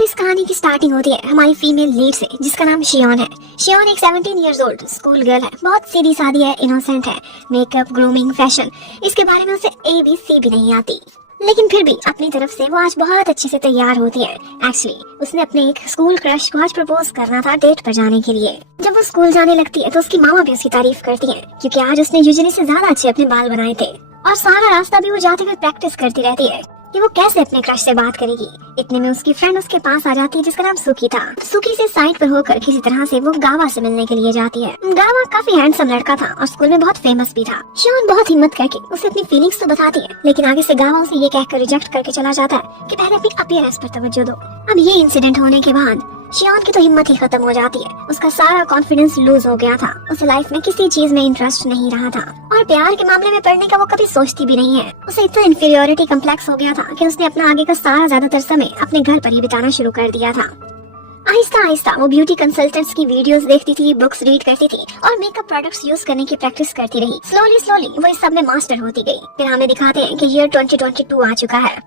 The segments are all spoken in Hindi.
इस कहानी की स्टार्टिंग होती है हमारी फीमेल लीड से, जिसका नाम शियोन है। शियोन एक 17 इयर्स ओल्ड स्कूल गर्ल है। बहुत सीधी सादी है, इनोसेंट है। मेकअप, ग्रूमिंग, फैशन, इसके बारे में उसे ABC भी नहीं आती, लेकिन फिर भी अपनी तरफ से वो आज बहुत अच्छे से तैयार होती है। एक्चुअली उसने अपने एक स्कूल क्रश को आज प्रपोज करना था डेट पर जाने के लिए। जब वो स्कूल जाने लगती है तो उसकी मामा भी उसकी तारीफ करती है, क्योंकि आज उसने यूजुअली से ज्यादा अच्छे अपने बाल बनाए थे। और सारा रास्ता भी वो जाते हुए प्रैक्टिस करती रहती है कि वो कैसे अपने क्रश से बात करेगी। इतने में उसकी फ्रेंड उसके पास आ जाती है, जिसका नाम सुकी था। सुकी से साइड पर होकर किसी तरह से वो गावा से मिलने के लिए जाती है। गावा काफी हैंडसम लड़का था और स्कूल में बहुत फेमस भी था। शियोन बहुत हिम्मत करके उसे अपनी फीलिंग्स तो बताती है, लेकिन आगे से गावा उसे ये कहकर रिजेक्ट करके चला जाता है कि पहले अपनी अपीयरेंस पर तवज्जो दो। अब ये इंसिडेंट होने के बाद शियोन की तो हिम्मत ही खत्म हो जाती है। उसका सारा कॉन्फिडेंस लूज हो गया था। उसे लाइफ में किसी चीज में इंटरेस्ट नहीं रहा था और प्यार के मामले में पढ़ने का वो कभी सोचती भी नहीं है। उसे इतना इंफीरियोरिटी कम्प्लेक्स हो गया था कि उसने अपना आगे का सारा ज्यादातर समय अपने घर पर ही बिताना शुरू कर दिया था। आहिस्ता आहिस्ता वो ब्यूटी कंसल्टेंट्स की वीडियोस देखती थी, बुक्स रीड करती थी और मेकअप प्रोडक्ट्स यूज करने की प्रैक्टिस करती रही। स्लोली वो इस सब में मास्टर होती गई। फिर हमें दिखाते हैं कि ईयर 2022 आ चुका है।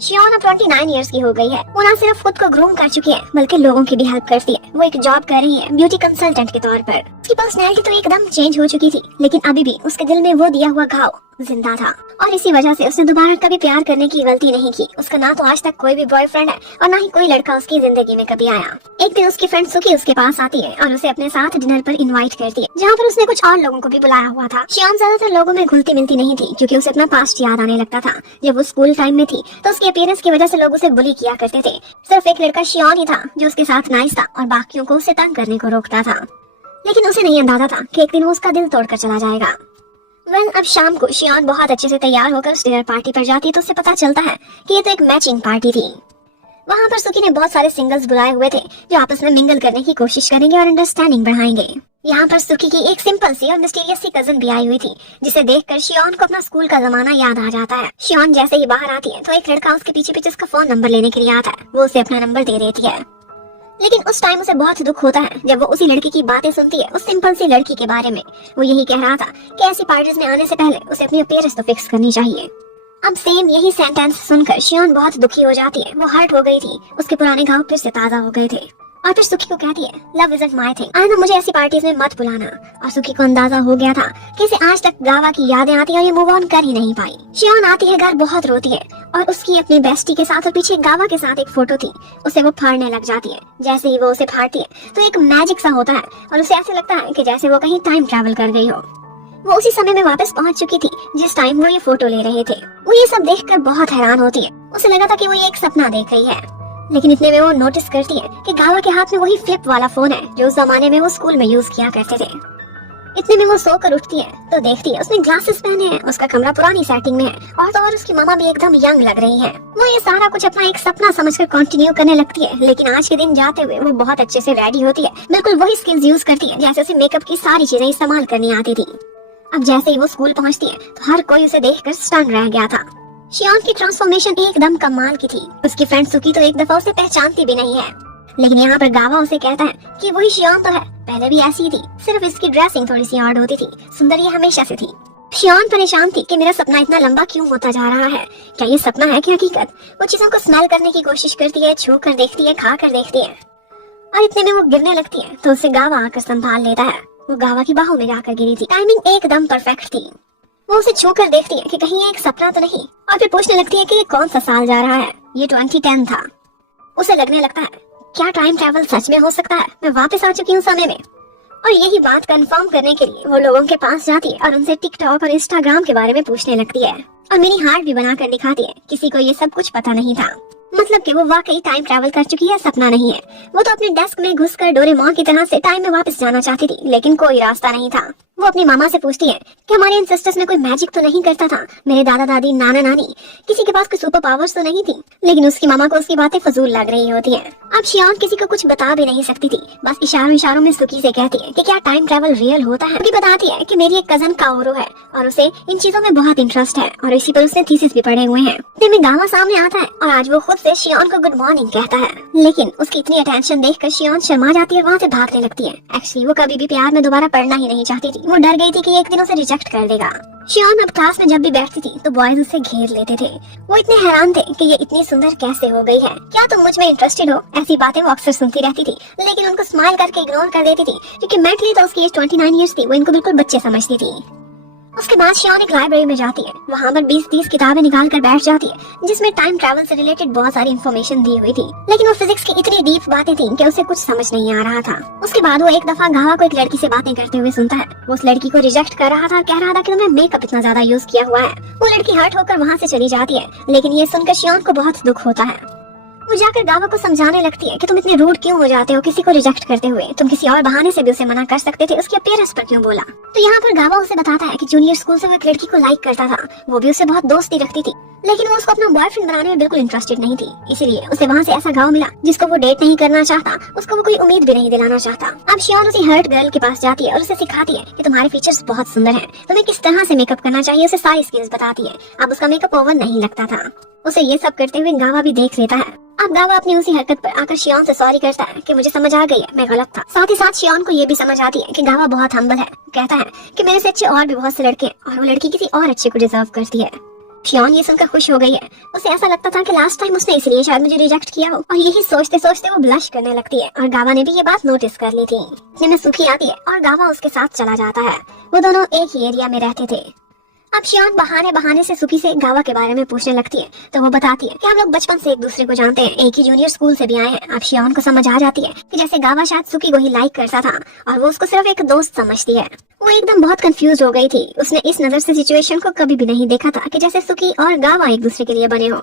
शियोन अब 29 इयर्स की हो गई है। वो न सिर्फ खुद को ग्रूम कर चुकी है, बल्कि लोगों की भी हेल्प करती है। वो एक जॉब कर रही है ब्यूटी कंसल्टेंट के तौर पर। उसकी पर्सनैलिटी तो एकदम चेंज हो चुकी थी, लेकिन अभी भी उसके दिल में वो दिया हुआ घाव जिंदा था और इसी वजह से उसने दोबारा कभी प्यार करने की गलती नहीं की। उसका ना तो आज तक कोई भी बॉयफ्रेंड है और ना ही कोई लड़का उसकी जिंदगी में कभी आया। एक दिन उसकी फ्रेंड सुकी उसके पास आती है और उसे अपने साथ डिनर पर इनवाइट करती है, जहाँ पर उसने कुछ और लोगों को भी बुलाया हुआ था। शियोन ज्यादातर लोगों में घुलती मिलती नहीं थी, क्योंकि उसे अपना पास्ट याद आने लगता था। जब वो स्कूल टाइम में थी तो उसकी अपीयरेंस की वजह से लोग उसे बुली किया करते थे। सिर्फ एक लड़का शियोन ही था जो उसके साथ नाइस था और बाकियों को उसे तंग करने को रोकता था। लेकिन उसे नहीं अंदाजा था कि एक दिन वो उसका दिल तोड़कर चला जाएगा। अब शाम को शियोन बहुत अच्छे से तैयार होकर उस डिनर पार्टी पर जाती है तो उसे पता चलता है कि ये तो एक मैचिंग पार्टी थी। वहाँ पर सुकी ने बहुत सारे सिंगल्स बुलाए हुए थे जो आपस में मिंगल करने की कोशिश करेंगे और अंडरस्टैंडिंग बढ़ाएंगे। यहाँ पर सुकी की एक सिंपल सी और मिस्टीरियस सी कजन भी आई हुई थी, जिसे देखकर शियोन को अपना स्कूल का जमाना याद आ जाता है। शियोन जैसे ही बाहर आती है तो एक लड़का उसके पीछे पीछे उसका फोन नंबर लेने के लिए आता है। वो उसे अपना नंबर दे देती है, लेकिन उस टाइम उसे बहुत दुख होता है जब वो उसी लड़की की बातें सुनती है, उस सिंपल सी लड़की के बारे में। वो यही कह रहा था कि ऐसी पार्टीज में आने से पहले उसे अपनी अपीयरेंस तो फिक्स करनी चाहिए। अब सेम यही सेंटेंस सुनकर शियोन बहुत दुखी हो जाती है। वो हर्ट हो गई थी, उसके पुराने घाव फिर से ताजा हो गए थे और फिर सुकी को कहती है, love isn't my thing, I know मुझे ऐसी पार्टीज में मत बुलाना। और सुकी को अंदाजा हो गया था कि इसे आज तक गावा की यादें आती है और ये मूव ऑन कर ही नहीं पाई। शियोन आती है घर, बहुत रोती है और उसकी अपनी बेस्टी के साथ और पीछे गावा के साथ एक फोटो थी, उसे वो फाड़ने लग जाती है। जैसे ही वो उसे फाड़ती है तो एक मैजिक सा होता है और उसे ऐसे लगता है कि जैसे वो कहीं टाइम ट्रैवल कर गई हो। वो उसी समय में वापस पहुंच चुकी थी जिस टाइम वो ये फोटो ले रहे थे। वो ये सब देखकर बहुत हैरान होती है। उसे लगा था कि वो ये एक सपना देख रही है, लेकिन इतने में वो नोटिस करती है कि गावा के हाथ में वही फ्लिप वाला फोन है जो उस जमाने में वो स्कूल में यूज किया करते थे। इतने में वो सोकर उठती है तो देखती है उसने ग्लासेस पहने हैं, उसका कमरा पुरानी सेटिंग में है और तो और उसकी मामा भी एकदम यंग लग रही है। वो ये सारा कुछ अपना एक सपना समझकर कंटिन्यू करने लगती है, लेकिन आज के दिन जाते हुए वो बहुत अच्छे से रेडी होती है। बिल्कुल वही स्किल्स यूज करती है जैसे उसे मेकअप की सारी चीजें इस्तेमाल करनी आती थी। अब जैसे ही वो स्कूल पहुंचती है तो हर कोई उसे देखकर स्टन रह गया था। शियोन की ट्रांसफॉर्मेशन एकदम कमाल की थी। उसकी फ्रेंड सुकी तो एक दफा उसे पहचानती भी नहीं है, लेकिन यहाँ पर गावा उसे कहता है कि वही शियोन तो है, पहले भी ऐसी ही थी, सिर्फ इसकी ड्रेसिंग थोड़ी सी ऑड होती थी, सुंदर ये हमेशा से थी। शियोन परेशान थी कि मेरा सपना इतना लंबा क्यों होता जा रहा है, क्या ये सपना है कि हकीकत। वो चीजों को स्मेल करने की कोशिश करती है, छू कर देखती है, खा कर देखती है और इतने में वो गिरने लगती है तो उसे गावा आकर संभाल लेता है। वो गावा की बाहों में जाकर गिरी थी। टाइमिंग एकदम परफेक्ट थी। वो उसे छू कर देखती है कि कहीं ये एक सपना तो नहीं और फिर पूछने लगती है कि ये कौन सा साल जा रहा है। ये 2010 था। उसे लगने लगता है क्या टाइम ट्रैवल सच में हो सकता है, मैं वापस आ चुकी हूँ समय में। और यही बात कंफर्म करने के लिए वो लोगों के पास जाती है और उनसे टिकटॉक और इंस्टाग्राम के बारे में पूछने लगती है और मिनी हार्ट भी बनाकर दिखाती है। किसी को ये सब कुछ पता नहीं था, मतलब कि वो वाकई टाइम ट्रैवल कर चुकी है, सपना नहीं है। वो तो अपने डेस्क में घुसकर डोरेमोन की तरह से टाइम में वापस जाना चाहती थी, लेकिन कोई रास्ता नहीं था। वो अपनी मामा से पूछती है कि हमारे एंसेस्टर्स में कोई मैजिक तो नहीं करता था, मेरे दादा दादी नाना नानी किसी के पास कोई सुपर पावर्स तो नहीं थी। लेकिन उसकी मामा को उसकी बातें फजूल लग रही होती है। अब शियोन किसी को कुछ बता भी नहीं सकती थी, बस इशारों इशारों में सुकी से कहती है कि क्या टाइम ट्रैवल रियल होता है। बताती है कि मेरी एक कजन काओरो है और उसे इन चीजों में बहुत इंटरेस्ट है और इसी पर उसने थीसिस भी पढ़े हुए हैं। में गावा सामने आता है और आज वो खुद से शियोन को गुड मॉर्निंग कहता है, लेकिन उसकी इतनी अटेंशन देखकर शियोन शर्मा जाती है, वहाँ से भागने लगती है। एक्चुअली वो कभी भी प्यार में दोबारा पड़ना ही नहीं चाहती थी, वो डर गई थी कि ये एक दिन उसे रिजेक्ट कर देगा। शियोन अब क्लास में जब भी बैठती थी तो बॉयज उसे घेर लेते थे। वो इतने हैरान थे कि ये इतनी सुंदर कैसे हो गई है, क्या तुम मुझ में इंटरेस्टेड हो? ऐसी बातें वो अक्सर सुनती रहती थी, लेकिन उनको स्माइल करके इग्नोर कर देती थी, क्योंकि मेंटली तो उसकी एज 29 इयर्स थी। वो इनको बिल्कुल बच्चे समझती थी। उसके बाद शियोन एक लाइब्रेरी में जाती है। वहाँ पर 20-30 किताबें निकाल कर बैठ जाती है, जिसमें टाइम ट्रैवल से रिलेटेड बहुत सारी इन्फॉर्मेशन दी हुई थी, लेकिन वो फिजिक्स की इतनी डीप बातें थी कि उसे कुछ समझ नहीं आ रहा था। उसके बाद वो एक दफा गावा को एक लड़की से बातें करते हुए सुनता है। वो उस लड़की को रिजेक्ट कर रहा था और कह रहा था कि तुमने मेकअप इतना ज्यादा यूज किया हुआ है। वो लड़की हर्ट होकर वहाँ से चली जाती है, लेकिन ये सुनकर शियोन को बहुत दुख होता है। वो जाकर गावा को समझाने लगती है कि तुम इतने रूड क्यों हो जाते हो किसी को रिजेक्ट करते हुए, तुम किसी और बहाने से भी उसे मना कर सकते थे, उसके अपीयरेंस पर क्यों बोला। तो यहाँ पर गावा उसे बताता है कि जूनियर स्कूल से वो एक लड़की को लाइक करता था, वो भी उससे बहुत दोस्ती रखती थी, लेकिन वो उसको अपना बॉयफ्रेंड बनाने में बिल्कुल इंटरेस्टेड नहीं थी। इसीलिए उसे वहाँ से ऐसा गाँव मिला जिसको वो डेट नहीं करना चाहता, उसको वो कोई उम्मीद भी नहीं दिलाना चाहता। अब शियोन उसी हर्ट गर्ल के पास जाती है और उसे सिखाती है कि तुम्हारे फीचर्स बहुत सुंदर हैं, तुम्हें किस तरह से मेकअप करना चाहिए, उसे सारी स्किल्स बताती है। अब उसका मेकअप ओवर नहीं लगता था। उसे ये सब करते हुए गावा भी देख लेता है। अब गावा अपनी उसी हरकत पर आकर शियोन से सॉरी करता है कि मुझे समझ आ गई है, मैं गलत था। साथ ही साथ शियोन को ये भी समझ आती है कि गावा बहुत हम्बल है। कहता है कि मेरे से अच्छे और भी बहुत से लड़के हैं और वो लड़की किसी और अच्छे को डिजर्व करती है। शियोन ये सुनकर खुश हो गई है। उसे ऐसा लगता था कि लास्ट टाइम उसने इसलिए शायद मुझे रिजेक्ट किया हो, और यही सोचते सोचते वो ब्लश करने लगती है। और गावा ने भी ये बात नोटिस कर ली थी। इतने में सुखी आती है और गावा उसके साथ चला जाता है। वो दोनों एक ही एरिया में रहते थे। अब शियोन बहाने से सुखी से गावा के बारे में पूछने लगती है, तो वो बताती है कि हम लोग बचपन से एक दूसरे को जानते हैं, एक ही जूनियर स्कूल से भी आए हैं। अब शियोन को समझ आ जाती है कि जैसे गावा शायद सुखी को ही लाइक करता था और वो उसको सिर्फ एक दोस्त समझती है। वो एकदम बहुत कंफ्यूज हो गई थी। उसने इस नजर से सिचुएशन को कभी भी नहीं देखा था कि जैसे सुखी और गावा एक दूसरे के लिए बने हो।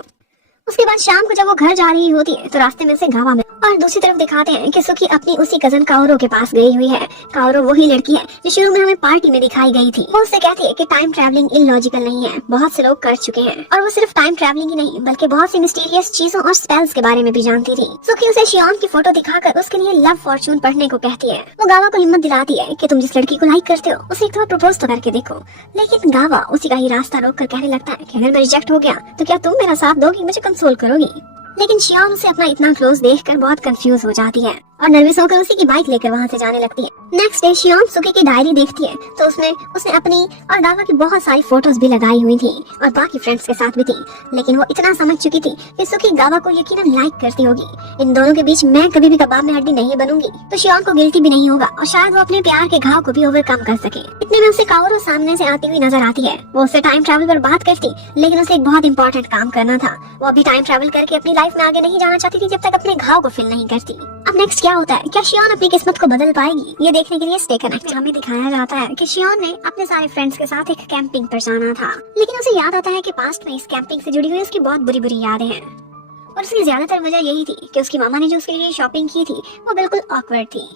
उसके बाद शाम को जब वो घर जा रही होती है तो रास्ते में से गावा में और दूसरी तरफ दिखाते हैं कि सुखी अपनी उसी कजन काओरो के पास गई हुई है। काओरो वही लड़की है जो शुरू में हमें पार्टी में दिखाई गई थी। वो उससे कहती है कि टाइम ट्रैवलिंग इलॉजिकल नहीं है, बहुत से लोग कर चुके हैं, और वो सिर्फ टाइम ट्रैवलिंग ही नहीं बल्कि बहुत सी मिस्टीरियस चीजों और स्पेल्स के बारे में भी जानती थी। सुखी उसे शियोन की फोटो दिखाकर उसके लिए लव फॉर्चून पढ़ने को कहती है। वो गावा को हिम्मत दिलाती है कि तुम जिस लड़की को लाइक करते हो उसे एक बार प्रपोज तो करके देखो, लेकिन गावा उसी का ही रास्ता रोक कर कहने लगता है कि अगर मैं रिजेक्ट हो गया तो क्या तुम मेरा साथ दोगी, मुझे कंसोल करोगी। लेकिन शियोन उसे अपना इतना क्लोज देखकर बहुत कंफ्यूज हो जाती है और नर्वस होकर उसी की बाइक लेकर वहाँ से जाने लगती है। नेक्स्ट डे शियोन सुखी की डायरी देखती है तो उसमें उसने अपनी और गावा की बहुत सारी फोटोज भी लगाई हुई थी और बाकी फ्रेंड्स के साथ भी थी, लेकिन वो इतना समझ चुकी थी कि सुखी गावा को यकीनन लाइक करती होगी। इन दोनों के बीच मैं कभी भी कबाब में हड्डी नहीं बनूंगी, तो शियोन को गिल्टी भी नहीं होगा और शायद वो अपने प्यार के घाव को भी ओवरकम कर सके। इतने में उसे काओरो सामने से आती हुई नजर आती है। वो उससे टाइम ट्रैवल पर बात करती, लेकिन उसे एक बहुत इंपॉर्टेंट काम करना था। वो अभी टाइम ट्रैवल करके अपनी लाइफ में आगे नहीं जाना चाहती थी जब तक अपने घाव को फिल नहीं करती। अब नेक्स्ट क्या होता है, क्या शियोन अपनी किस्मत को बदल पाएगी, ये देखने के लिए स्टे कनेक्ट। हमें दिखाया जाता है कि शियोन ने अपने सारे फ्रेंड्स के साथ एक कैंपिंग पर जाना था, लेकिन उसे याद आता है कि पास्ट में इस कैंपिंग से जुड़ी हुई उसकी बहुत बुरी बुरी यादें हैं, और उसकी ज्यादातर वजह यही थी कि उसकी मामा ने जो उसके लिए शॉपिंग की थी वो बिल्कुल ऑकवर्ड थी।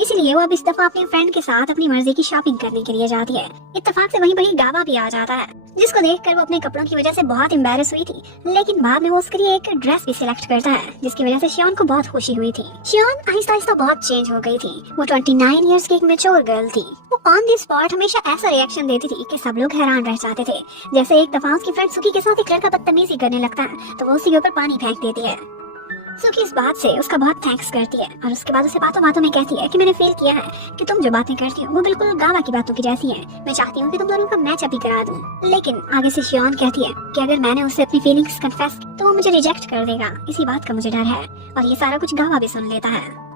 इसीलिए वो अब इस दफा अपने फ्रेंड के साथ अपनी मर्जी की शॉपिंग करने के लिए जाती है। इत्तेफाक से वहीं पर गावा भी आ जाता है, जिसको देखकर वो अपने कपड़ों की वजह से बहुत एम्बैरेस हुई थी, लेकिन बाद में वो उसके लिए एक ड्रेस भी सिलेक्ट करता है, जिसकी वजह से शियोन को बहुत खुशी हुई थी। शियोन आहिस्ता आहिस्ता बहुत चेंज हो गई थी। वो 29 इयर्स की एक मैच्योर गर्ल थी। वो ऑन द स्पॉट हमेशा ऐसा रिएक्शन देती थी कि सब लोग हैरान रह जाते थे। जैसे एक दफा उसकी फ्रेंड सुखी के साथ एक लड़का बदतमीजी करने लगता है तो वो उसी के ऊपर पानी फेंक देती है। सुखी इस बात से उसका बहुत थैंक्स करती है और उसके बाद उसे बातों बातों में कहती है कि मैंने फील किया है कि तुम जो बातें करती हो वो बिल्कुल गावा की बातों की जैसी है। मैं चाहती हूँ कि तुम दोनों का मैच अप ही करा दूं। लेकिन आगे से शियोन कहती है कि अगर मैंने उससे अपनी फीलिंग्स कन्फेस तो वो मुझे रिजेक्ट कर देगा। इसी बात का मुझे डर है, और ये सारा कुछ गावा भी सुन लेता है।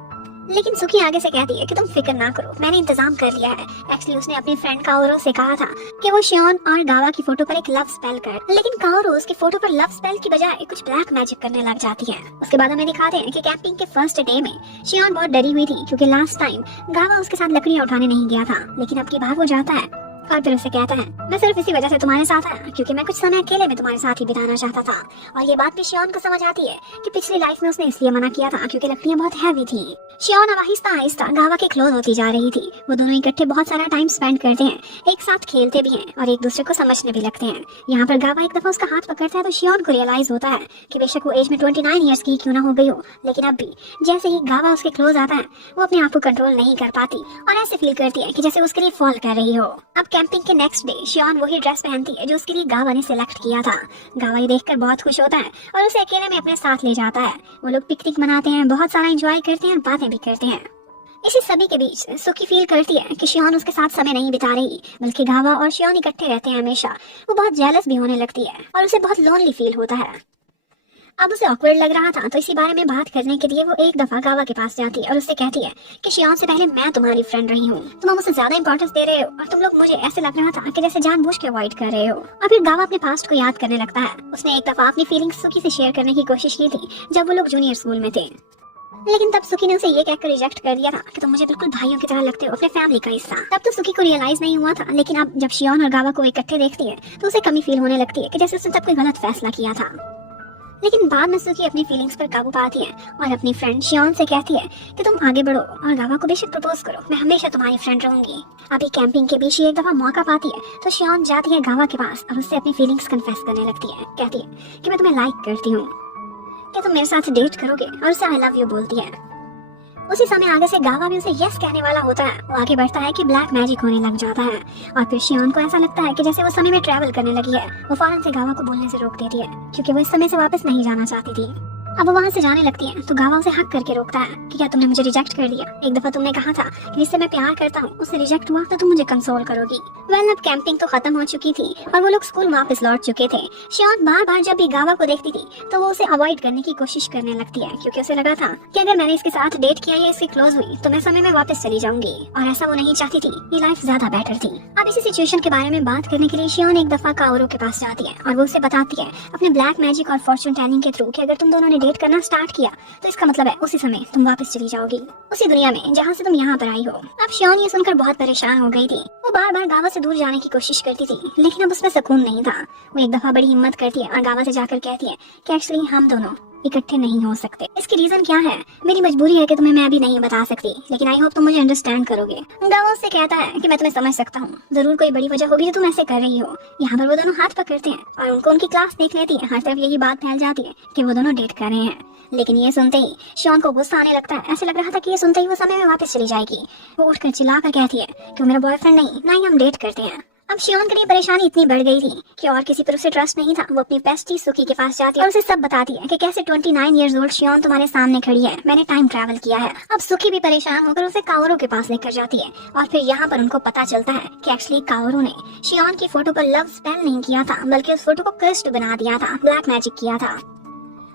लेकिन सुखी आगे से कहती है कि तुम फिक्र ना करो, मैंने इंतजाम कर लिया है। एक्चुअली उसने अपनी फ्रेंड काओरो से कहा था कि वो शियोन और गावा की फोटो पर एक लव स्पेल कर, लेकिन काओरो उसकी फोटो पर लव स्पेल की बजाय कुछ ब्लैक मैजिक करने लग जाती है। उसके बाद हमें दिखाते हैं कि कैंपिंग के फर्स्ट डे में शियोन बहुत डरी हुई थी, क्योंकि लास्ट टाइम गावा उसके साथ लकड़ियां उठाने नहीं गया था, लेकिन अब की बार वो जाता है और फिर उसे कहता है मैं सिर्फ इसी वजह से तुम्हारे साथ आया क्योंकि मैं कुछ समय अकेले में तुम्हारे साथ ही बिताना चाहता था। और ये बात भी शियोन को समझ आती है कि पिछली लाइफ में उसने इसलिए मना किया था क्योंकि लकड़ियां बहुत हैवी थी। शियोन अब आहिस्ता आहिस्ता गावा के क्लोज होती जा रही थी। वो दोनों इकट्ठे बहुत सारा टाइम स्पेंड करते हैं, एक साथ खेलते भी हैं और एक दूसरे को समझने भी लगते हैं। यहाँ पर गावा एक दफा उसका हाथ पकड़ता है तो शियोन को रियलाइज होता है कि बेशक वो एज में 29 ईयर्स की क्यों ना हो गई हो, लेकिन अब भी जैसे ही गावा उसके क्लोज आता है वो अपने आप को कंट्रोल नहीं कर पाती और ऐसे फील करती है कि जैसे उसके लिए फॉल कर रही हो। अब कैंपिंग के नेक्स्ट डे शियोन वही ड्रेस पहनती है जो उसके लिए गावा ने सिलेक्ट किया था। गावा ये देखकर बहुत खुश होता है और उसे अकेले में अपने साथ ले जाता है। वो लोग पिकनिक मनाते हैं, बहुत सारा एंजॉय करते हैं और बातें भी करते हैं। इसी सभी के बीच सुकी फील करती है कि शियोन उसके साथ समय नहीं बिता रही, बल्कि गावा और शियोन इकट्ठे रहते हैं हमेशा। वो बहुत जेलस भी होने लगती है और उसे बहुत लोनली फील होता है। अब उसे ऑकवर्ड लग रहा था, तो इसी बारे में बात करने के लिए वो एक दफा गावा के पास जाती है और उससे कहती है कि शियोन से पहले मैं तुम्हारी फ्रेंड रही हूँ, तुम मुझसे ज्यादा इंपॉर्टेंस दे रहे हो और तुम लोग मुझे ऐसे लग रहा था कि जैसे जानबूझ के अवॉइड कर रहे हो। और फिर गावा अपने पास्ट को याद करने लगता है। उसने एक दफा अपनी फीलिंग्स सुकी से शेयर करने की कोशिश की थी जब वो लोग जूनियर स्कूल में थे, लेकिन तब सुकी ने उसे ये कहकर रिजेक्ट कर दिया था कि तुम मुझे बिल्कुल भाइयों की तरह लगते हो, अपने फैमिली का हिस्सा। तब तो सुकी को रियलाइज नहीं हुआ था, लेकिन अब जब शियोन और गावा को इकट्ठे देखती है तो उसे कमी फील होने लगती है कि जैसे उसने तब कोई गलत फैसला किया था। लेकिन बाद में सुकी अपनी फीलिंग्स पर काबू पाती है और अपनी फ्रेंड शियोन से कहती है कि तुम आगे बढ़ो और गावा को बेशक प्रपोज करो, मैं हमेशा तुम्हारी फ्रेंड रहूंगी। अभी कैंपिंग के बीच ही एक दफा मौका पाती है तो शियोन जाती है गावा के पास और उससे अपनी फीलिंग्स कन्फेस करने लगती है। कहती है कि मैं तुम्हें लाइक करती हूँ, क्या तुम मेरे साथ डेट करोगे, और उसे आई लव यू बोलती है। उसी समय आगे से गावा भी उसे यस कहने वाला होता है। वो आगे बढ़ता है कि ब्लैक मैजिक होने लग जाता है और फिर शियोन को ऐसा लगता है कि जैसे वो समय में ट्रैवल करने लगी है। वो फौरन से गावा को बोलने से रोक देती है क्योंकि वो इस समय से वापस नहीं जाना चाहती थी। अब वो वहाँ से जाने लगती है तो गावा उसे हक करके रोकता है कि क्या तुमने मुझे रिजेक्ट कर दिया? एक दफा तुमने कहा था कि जिससे मैं प्यार करता हूँ उससे रिजेक्ट हुआ तो तुम मुझे कंसोल करोगी। वेल, अब कैंपिंग तो खत्म हो चुकी थी और वो लोग स्कूल वापस लौट चुके थे। शियोन बार बार जब भी गावा को देखती थी तो वो उसे अवॉइड करने की कोशिश करने लगती है क्योंकि उसे लगा था कि अगर मैंने इसके साथ डेट किया या इसके क्लोज हुई तो मैं समय में वापस चली जाऊंगी, और ऐसा वो नहीं चाहती थी। ये लाइफ ज्यादा बेटर थी। अब इसी सिचुएशन के बारे में बात करने के लिए शियोन एक दफा काओरू के पास जाती है और वो उसे बताती है अपने ब्लैक मैजिक और फॉर्चून टेलिंग के थ्रू कि अगर तुम दोनों ने डेट करना स्टार्ट किया तो इसका मतलब है उसी समय तुम वापस चली जाओगी, उसी दुनिया में जहाँ से तुम यहाँ पर आई हो। अब शियोन ये सुनकर बहुत परेशान हो गई थी। वो बार बार गावा से दूर जाने की कोशिश करती थी, लेकिन अब उसमें सुकून नहीं था। वो एक दफा बड़ी हिम्मत करती है और गावा से जाकर कहती है कि एक्चुअली हम दोनों इकट्ठे नहीं हो सकते। इसकी रीजन क्या है? मेरी मजबूरी है कि तुम्हें मैं अभी नहीं बता सकती, लेकिन आई होप तुम मुझे अंडरस्टैंड करोगे। गावा उससे कहता है कि मैं तुम्हें समझ सकता हूँ, जरूर कोई बड़ी वजह होगी जो तुम ऐसे कर रही हो। यहाँ पर वो दोनों हाथ पकड़ते हैं और उनको उनकी क्लास देख लेती है। हर तरफ यही बात फैल जाती है कि वो दोनों डेट कर रहे हैं। लेकिन ये सुनते ही शियोन को गुस्सा आने लगता है। ऐसे लग रहा था कि ये सुनते ही वो समय में वापस चली जाएगी। वो उठकर चिल्लाकर कहती है कि वो मेरा बॉयफ्रेंड नहीं, ना ही हम डेट करते हैं। अब शियोन के लिए परेशानी इतनी बढ़ गई थी कि और किसी पर उसे ट्रस्ट नहीं था। वो अपनी बेस्टी सुकी के पास जाती है और उसे सब बताती है कि कैसे 29 इयर्स ओल्ड शियोन तुम्हारे सामने खड़ी है, मैंने टाइम ट्रैवल किया है। अब सुकी भी परेशान होकर उसे काओरू के पास लेकर जाती है और फिर यहाँ पर उनको पता चलता है कि एक्चुअली काओरू ने शियोन की फोटो पर लव स्पेल नहीं किया था, बल्कि उस फोटो को कर्स्ड बना दिया था, ब्लैक मैजिक किया था।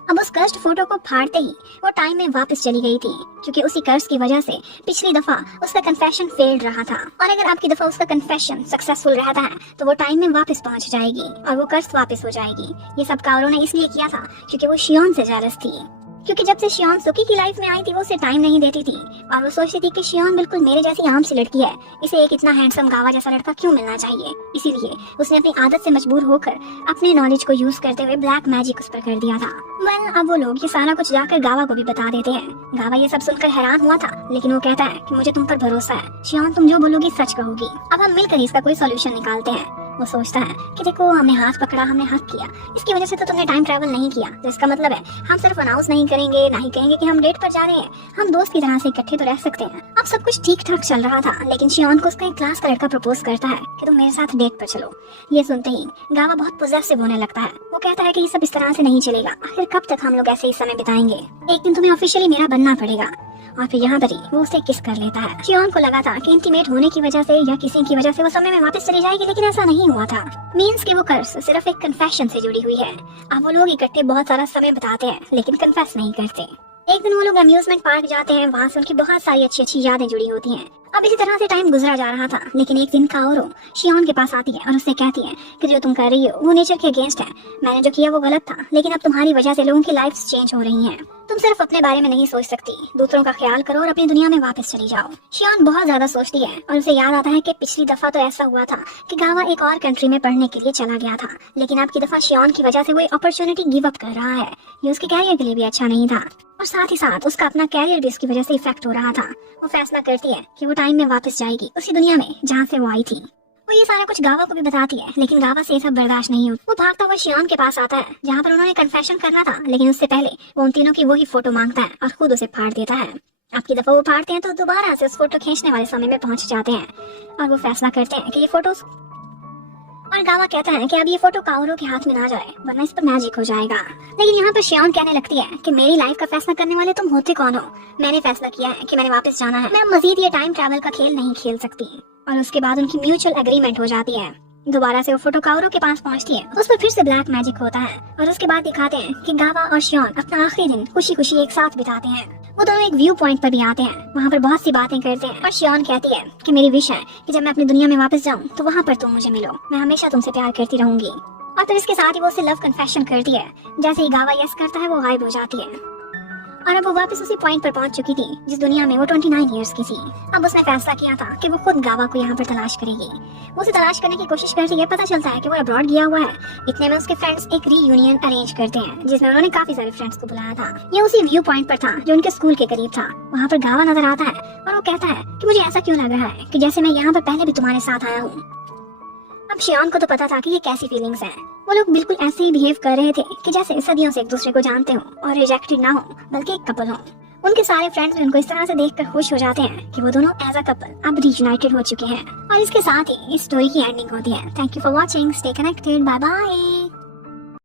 अब उस कर्स्ड फोटो को फाड़ते ही वो टाइम में वापस चली गई थी, क्योंकि उसी कर्स की वजह से पिछली दफा उसका कन्फेशन फेल्ड रहा था। और अगर आपकी दफा उसका कन्फेशन सक्सेसफुल रहता है तो वो टाइम में वापस पहुंच जाएगी और वो कर्स वापस हो जाएगी। ये सब काओरू ने इसलिए किया था क्योंकि वो शियोन से जेलस थी, क्योंकि जब से शियोन सुकी की लाइफ में आई थी वो उसे टाइम नहीं देती थी और वो सोचती थी कि शियोन बिल्कुल मेरे जैसी आम सी लड़की है, इसे एक इतना हैंडसम गावा जैसा लड़का क्यों मिलना चाहिए। इसीलिए उसने अपनी आदत से मजबूर होकर अपने नॉलेज को यूज करते हुए ब्लैक मैजिक उस पर कर दिया था। वेल, अब वो लोग ये सारा कुछ जाकर गावा को भी बता देते हैं। गावा ये सब सुनकर हैरान हुआ था, लेकिन वो कहता है कि मुझे तुम पर भरोसा है शियोन, तुम जो बोलोगी सच कहोगी। अब हम मिलकर इसका कोई सॉल्यूशन निकालते हैं। वो सोचता है कि देखो, हमने हाथ पकड़ा, हमने हक किया, इसकी वजह से तो तुमने टाइम ट्रैवल नहीं किया, तो इसका मतलब है हम सिर्फ अनाउंस नहीं करेंगे, ना ही कहेंगे कि हम डेट पर जा रहे हैं, हम दोस्त की तरह से इकट्ठे तो रह सकते हैं। अब सब कुछ ठीक ठाक चल रहा था, लेकिन शियोन को उसका एक क्लास का लड़का प्रपोज करता है कि तुम मेरे साथ डेट पर चलो। ये सुनते ही गावा बहुत पॉजेसिव होने लगता है। वो कहता है कि ये सब इस तरह से नहीं चलेगा, आखिर कब तक हम लोग ऐसे ही समय बिताएंगे, एक दिन तुम्हें ऑफिशियली मेरा बनना पड़ेगा। और फिर यहाँ पर ही वो उसे किस कर लेता है। शियोन को लगा था कि इंटीमेट होने की वजह से या किसी की वजह से वो समय में वापस चली जाएगी, लेकिन ऐसा नहीं हुआ था। मीन्स कि वो कर्स सिर्फ एक कन्फेशन से जुड़ी हुई है। अब वो लोग इकट्ठे बहुत सारा समय बिताते हैं, लेकिन कन्फेस नहीं करते। एक दिन वो लोग अम्यूजमेंट पार्क जाते हैं, वहाँ से उनकी बहुत सारी अच्छी अच्छी यादें जुड़ी होती हैं। अब इसी तरह से टाइम गुजरा जा रहा था, लेकिन एक दिन काओरू शियोन के पास आती है और उससे कहती है कि जो तुम कर रही हो वो नेचर के अगेंस्ट है, मैंने जो किया वो गलत था, लेकिन अब तुम्हारी वजह से लोगों की लाइफ चेंज हो रही हैं। तुम सिर्फ अपने बारे में नहीं सोच सकती, दूसरों का ख्याल करो और अपनी दुनिया में वापस चली जाओ। शियोन बहुत ज्यादा सोचती है और उसे याद आता है कि पिछली दफा तो ऐसा हुआ था कि गावा एक और कंट्री में पढ़ने के लिए चला गया था, लेकिन अब की दफा शियोन की वजह से वो अपॉर्चुनिटी गिव अप कर रहा है। ये उसके कैरियर के लिए भी अच्छा नहीं था और साथ ही साथ उसका अपना कैरियर भी इसकी वजह से इफेक्ट हो रहा था। वो फैसला करती है कि वो टाइम में वापस जाएगी उसी दुनिया में जहाँ से वो आई थी। वो ये सारा कुछ गावा को भी बताती है, लेकिन गावा से ये सब बर्दाश्त नहीं होती। वो भागता हुआ शियोन के पास आता है जहाँ पर उन्होंने कन्फेशन करना था, लेकिन उससे पहले वो उन तीनों की वही फोटो मांगता है और खुद उसे फाड़ देता है। अब की दफा वो फाड़ते हैं तो दोबारा से उस फोटो खींचने वाले समय में पहुंच जाते हैं और वो फैसला करते हैं कि ये फोटो और गावा कहता है कि अब ये फोटो काओरू के हाथ में ना जाए वरना इस पर मैजिक हो जाएगा। लेकिन यहाँ पर शियोन कहने लगती है कि मेरी लाइफ का फैसला करने वाले तुम होते कौन हो? मैंने फैसला किया है कि मैंने वापस जाना है, मैं मजीद ये टाइम ट्रैवल का खेल नहीं खेल सकती। और उसके बाद उनकी म्यूचुअल एग्रीमेंट हो जाती है। दोबारा से वो फोटो काओरू के पास पहुंचती है, उस पर फिर से ब्लैक मैजिक होता है और उसके बाद दिखाते हैं कि गावा और शियोन अपना आखिरी दिन खुशी खुशी एक साथ बिताते हैं। वो दोनों एक व्यू पॉइंट पर भी आते हैं, वहाँ पर बहुत सी बातें करते हैं और शियोन कहती है कि मेरी विश है कि जब मैं अपनी दुनिया में वापस जाऊँ तो वहाँ पर तुम मुझे मिलो, मैं हमेशा तुमसे प्यार करती रहूंगी। और फिर इसके साथ ही वो उसे लव कन्फेशन करती है। जैसे ही गावा यस करता है वो गायब हो जाती है और अब वो वापस उसी पॉइंट पर पहुंच चुकी थी जिस दुनिया में वो 29 इयर्स की थी। अब उसने फैसला किया था कि वो खुद गावा को यहाँ पर तलाश करेगी। वो उसे तलाश करने की कोशिश करती है, पता चलता है कि वो अब्रॉड गया हुआ है। इतने में उसके फ्रेंड्स एक रीयूनियन अरेंज करते हैं जिसमें उन्होंने काफी सारे फ्रेंड्स को बुलाया था। ये उसी व्यू पॉइंट पर था जो उनके स्कूल के करीब था। वहाँ पर गावा नजर आता है और वो कहता है कि मुझे ऐसा क्यों लग रहा है कि जैसे मैं यहाँ पर पहले भी तुम्हारे साथ आया हूँ। अब शियोन को तो पता था कि ये कैसी फीलिंग्स हैं। वो लोग बिल्कुल ऐसे ही बिहेव कर रहे थे कि जैसे सदियों से एक दूसरे को जानते हो और रिजेक्टेड ना हो बल्कि एक कपल हो। उनके सारे फ्रेंड्स भी उनको इस तरह से देखकर खुश हो जाते हैं कि वो दोनों एज अ कपल अब रीयूनाइटेड हो चुके हैं। और इसके साथ ही इस स्टोरी की एंडिंग होती है। Thank you for watching, stay connected, bye bye.